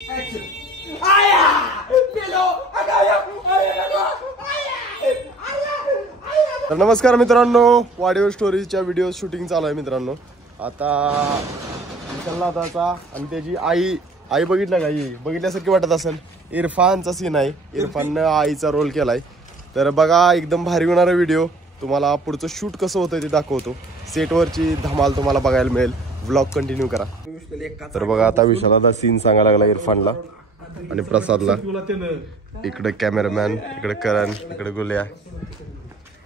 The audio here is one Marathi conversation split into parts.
तर नमस्कार मित्रांनो, वाडिओ स्टोरीच्या व्हिडिओ शूटिंग चालू आहे मित्रांनो. आता विशालनाथाचा आणि त्याची आई बघितलं का? बघितल्यासारखी वाटत असेल. इरफानचा सीन आहे. इरफाननं आईचा रोल केलाय. तर बघा, एकदम भारी होणारा व्हिडिओ. तुम्हाला पुढचं शूट कसं होतं ते दाखवतो. सेटवरची धमाल तुम्हाला बघायला मिळेल. व्लॉग कंटिन्यू करा. तर बघा, आता विशालनाथा सीन सांगायला लागला इरफानला आणि प्रसादला. इकडे कॅमेरामॅन, इकडे करण, इकडे गुल्या.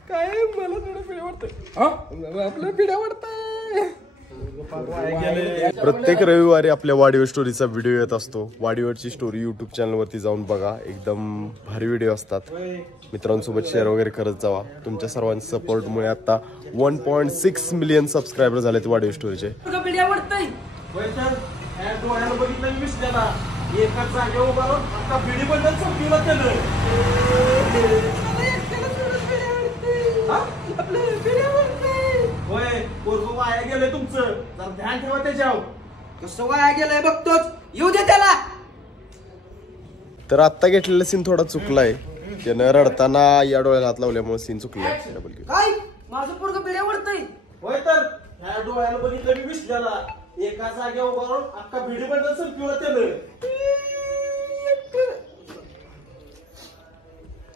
काय मला थोडं पिढ्या वाटतं, आपलं पिढ्या वाटतं. प्रत्येक रविवारी आपल्या वाडिओ स्टोरीचा व्हिडिओ येत असतो. वाडिओची स्टोरी यूट्यूब चॅनलवरती जाऊन बघा. एकदम भारी व्हिडिओ असतात. मित्रांसोबत शेअर वगैरे करत जावा. तुमच्या सर्वांच्या सपोर्टमुळे आता 1.6 मिलियन सबस्क्रायबर झालेत वाडिओ स्टोरीचे. वाया गेलंय तुमचं, जरा ध्यान ठेवा त्याच्यावर. कसं वाया गेलंय बघतोच, येऊ दे त्याला. तर आत्ता घेतलेला सीन थोडा चुकलाय. त्यानं रडताना या डोळ्याला हात लावल्यामुळे सीन चुकलाय. काय माझं पोरग पिढ्या वाटतंय. होय, तर ह्या डोळ्याला बघितलं मी विसल्याला. एका जागेवर उभा राहून अख्खा भिडी बंडल संपवला त्यानं.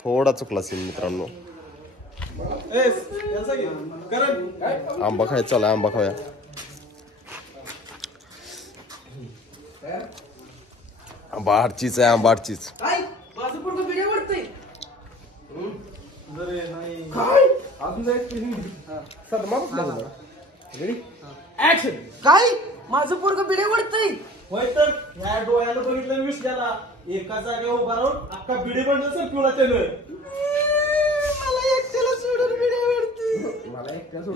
थोडा चुकला सीन मित्रांनो. आंबा खायचा चालू, आंबा खाऊया. आंबा हरचीच आहे, आंबा हरचीच. काय माझं पोरग पिढ्या वाटतंय. काय माझं पोरग पिढ्या वाटतंय. होय, तर ह्या डोळ्याला बघितलं विसल्याला. एका जागेवर उभा राहून अख्खा भिडी बंडल संपवला त्यानं.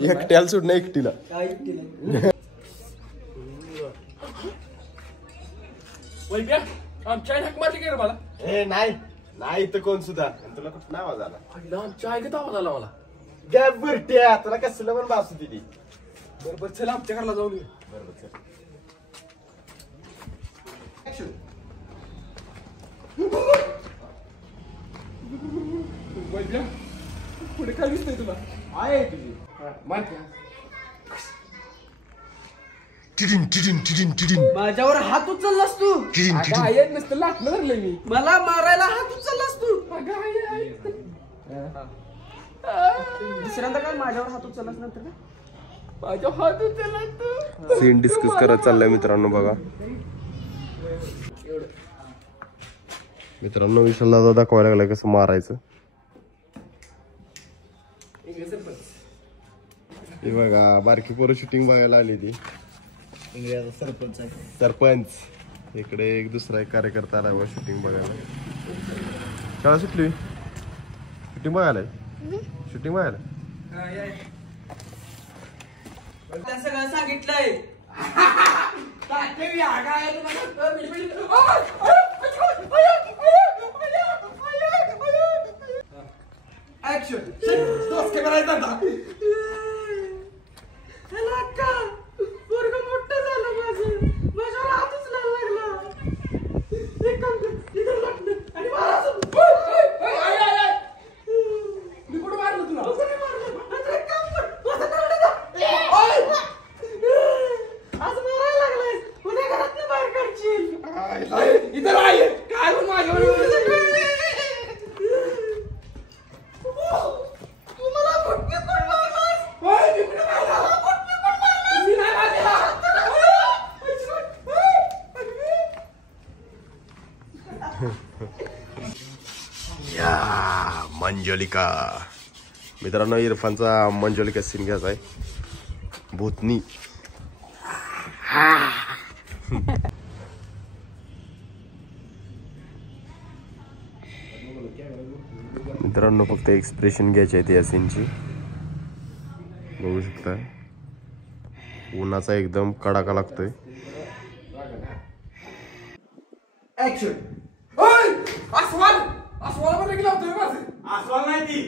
एकट्याला सोडणं एकटीला. आमच्या आई हाक मारली गेलं मला. हे नाही तर कोण सुद्धा. तुला कुठं नाव झाला? आमच्या आई आवाज आला मला. गॅप बुरट्या, तुला कसलं पण बासू दिली. बरोबर, चला आमच्या घरला जाऊन ये. बरोबर, चल. पुढे काय दिसतंय तुला? आहे तुझी माझ्यावर हात उचललास तू. नसतं लाटलं धरलं मी. मला मारायला हात उचललास तू. दुसऱ्यांदा काय माझ्यावर हात उचललास नंतर का? माझ्या हात उचललास तू. सीन डिस्कस करत चाललंय मित्रांनो. बघा मित्रांनो, विशालला दाखवायला लागलाय कसं मारायचं. हे बघा, बारकी पोरं शूटिंग बघायला आली ती. सरपंच इकडे एक दुसरा एक कार्यकर्ता आला बघा शूटिंग बघायला. शाळा सुटली, शूटिंग बघायला. शूटिंग बघायला सगळं सांगितलंय. मंजोलिका. मित्रांनो, इरफानचा मंजोलिका सीन घ्यायचा आहे. भूतनी. मित्रांनो, फक्त एक्सप्रेशन घ्यायचे आहेत या सीनची. बघू शकता, उन्हाचा एकदम कडाका लागतोय. आसवाल नाही ती,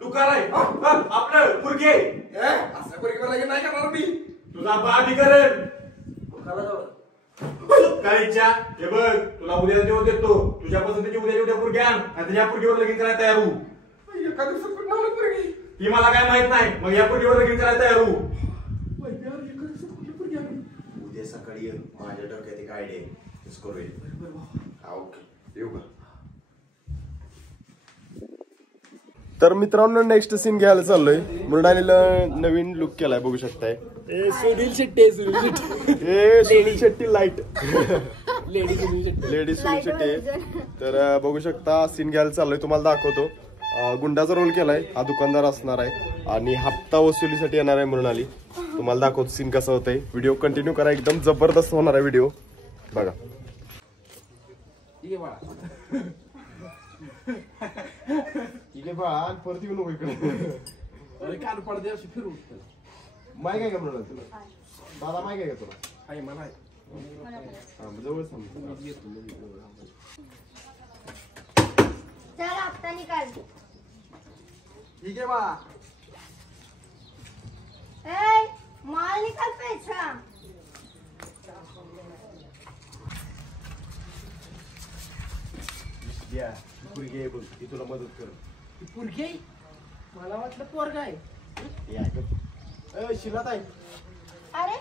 दुकार आहे आपलं पुरगे. असं पुरगे नाही करणार मी. तुझा बा बी करेल. काहीच्या हे बघ तुला उद्या दिवस देतो तुझ्या पसंतीची उद्या पुरगी आण आणि तुझ्या पुरगीवर लगीन करायला तयार हो. एका दिवसात कुठं आलं पोरगी? ती मला काय माहित नाही मग या पुरगीवर लगीन करायला तयार हो. एका दिवसात कुठली पोरगी आली? उद्या सकाळी ये माझ्या डोक्यात एक आयडिया आहे करूया. ओके येऊ का. तर मित्रांनो नेक्स्ट सीन घ्यायला चाललोय. मृणालीला नवीन लुक केलाय बघू शकताय. Sunil Shetty Sunil Sunil Shetty light lady Sunil Shetty. Lady Sunil Shetty. तर बघू शकता सीन घ्यायला चाललोय तुम्हाला दाखवतो. गुंडाचा रोल केलाय. हा दुकानदार असणार आहे आणि हप्ता वसुलीसाठी येणार आहे मृणाली. तुम्हाला दाखवतो सीन कसा होतंय. व्हिडिओ कंटिन्यू करा एकदम जबरदस्त होणार आहे व्हिडिओ बघा. ठीक आहे बाळा. ठीक आहे बा परत येऊ नको इकडे. अरे काल पडदे अशी फिरू. माय काय का मृणाली तुला दादा माय काय का तुला आहे मला आहे. जवळ सांग. चल हप्ता निकाल. ठीक आहे बाळा. ए माल निकाल पैसा. या पुरगी आहे बघ ती तुला मदत कर. ती पोरगी आहे? मला वाटलं पोरगा आहे. शिलात आहे. अरे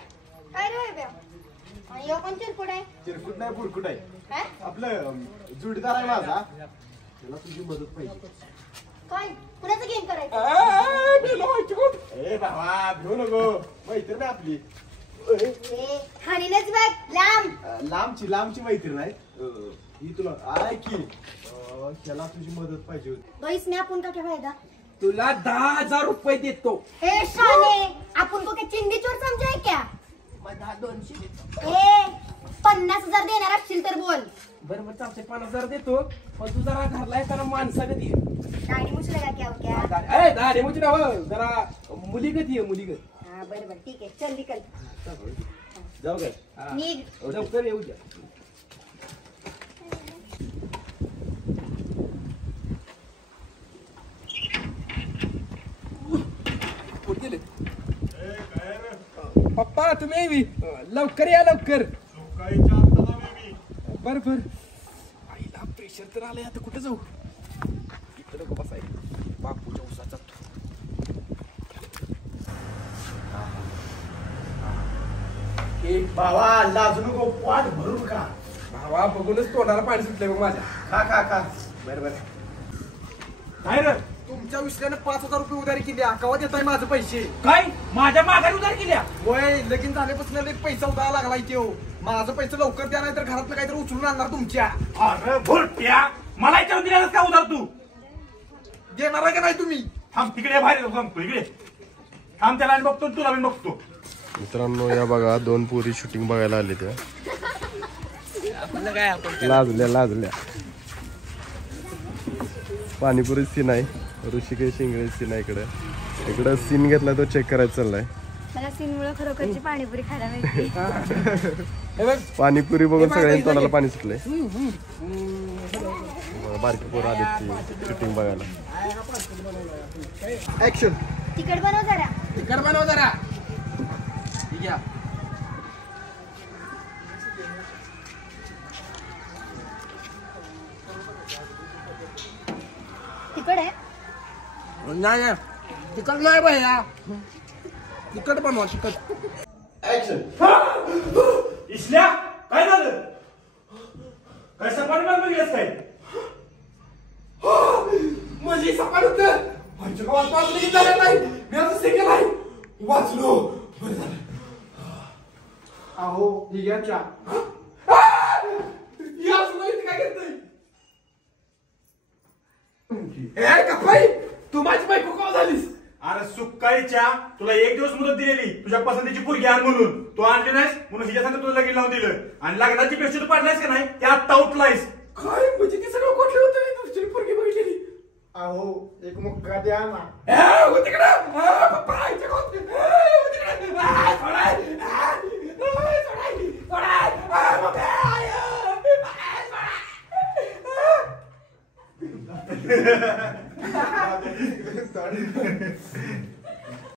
काय रे बे आणि यो कोण चिरकुट आहे? चिरकुट नाही पुरकुट आहे. काय आपलं जोडीदार आहे माझा. त्याला तुझी मदत पाहिजे. काय कुणाचं गेम करायचं? ए बाबा घेऊ नको मैत्रीण आहे आपली. ए खाणीनच बघ लांब. लांबची मैत्रीण आहे. ही तुला आहे की त्याला तुझी मदत पाहिजे होती. तो आपण का फायदा? तुला 10,000 रुपये देतो. ए शाने आपण को क्या चिंदी चोर समजाय क्या? मला 200 देतो. ए 50,000 देणार असशील तर बोल. बरोबर चालते 50,000 देतो पण तू जरा घरला येताना माणसाने दे. गाडी मुसलेगा क्या हो क्या? अरे दाढे मुची ना जरा मुलीगत ये मुलीगत. हा बरोबर ठीक आहे चल निकल. जाऊ काय निघ. लवकर येऊ द्या. पप्पा तुम्ही लवकर या लवकर. बर बर. आईला प्रेशर तर आलंय आता कुठे जाऊ. इकडे नको बसायला बापूच्या उसाचा. बाबा लाजू नको पाठ भरून का. भावा बघूनच तोंडाला पाणी सुटलंय बघ माझ्या. खा बर बर. काय रे तुमच्या विसल्याने 5,000 रुपये उधारी केली. अकावा देताय माझे पैसे. काय माझ्या माघारी उधार केल्या. वय लगीन झाल्यापासून एक पैसा उधार लागलाय तो. माझं पैसे लवकर द्या नाही तर घरातलं काहीतरी उचलून आणणार तुमच्या. अरे भुरट्या मला विचारून दिल्यास का उधार तू. देणार आहे का नाही तुम्ही? थांब तिकडे बाहेर सांगतो इकडे थांब त्याला आणि बघतो तुला पण बघतो. मित्रांनो या बघा 2 पोरी शूटिंग बघायला आले त्या. लाजल्या पाणीपुरी सीन आहे. ऋषिकेश इंगळे सीन आहे. इकडे सीन घेतला तो चेक करायचा चाललाय. मला सीनमुळे खरोखरची पाणीपुरी खायला मिळते. हे बघ पाणीपुरी बघून सगळ्यांनी तोंडाला पाणी सुटलंय. बारकी पोरं आली ती शूटिंग बघायला. ऍक्शन. तिकट बनव जरा. तिकड बनव जरा. ठीक आहे. तिकट आहे. नाही तिकड नाही भैया. तिकड बनवा तिकड. ऍक्शन. इसल्या काय झालं काय सपाट बांधून गेलंस काय. माझी सपाट होतं. माझ्या गावात पाच झालं नाही. मी असं सिंगल आहे. वाचलो. बरं झालं. अहो ठीक आहे चा. याच माहिती काय करतोय. ए कपाई तू माझी बायको का झालीस. अरे सुकाळीच्या तुला 1 दिवस मुदत दिलेली तुझ्या पसंतीची पुरगी आण म्हणून तू आणली नाहीस म्हणून हिच्या संग तुला लगीन लावून दिलं आणि लग्नाची पेक्षा तू पाडलायस का नाही त्या आत्ता उठलायस. काय म्हणजे ती सगळं कोठले होतं. दुसरी पोरगी बघितलेली. अहो एक मुक्का द्या ना. ए, हो तिकडं. पप्पा, इथे कोण? ए, हो तिकडं.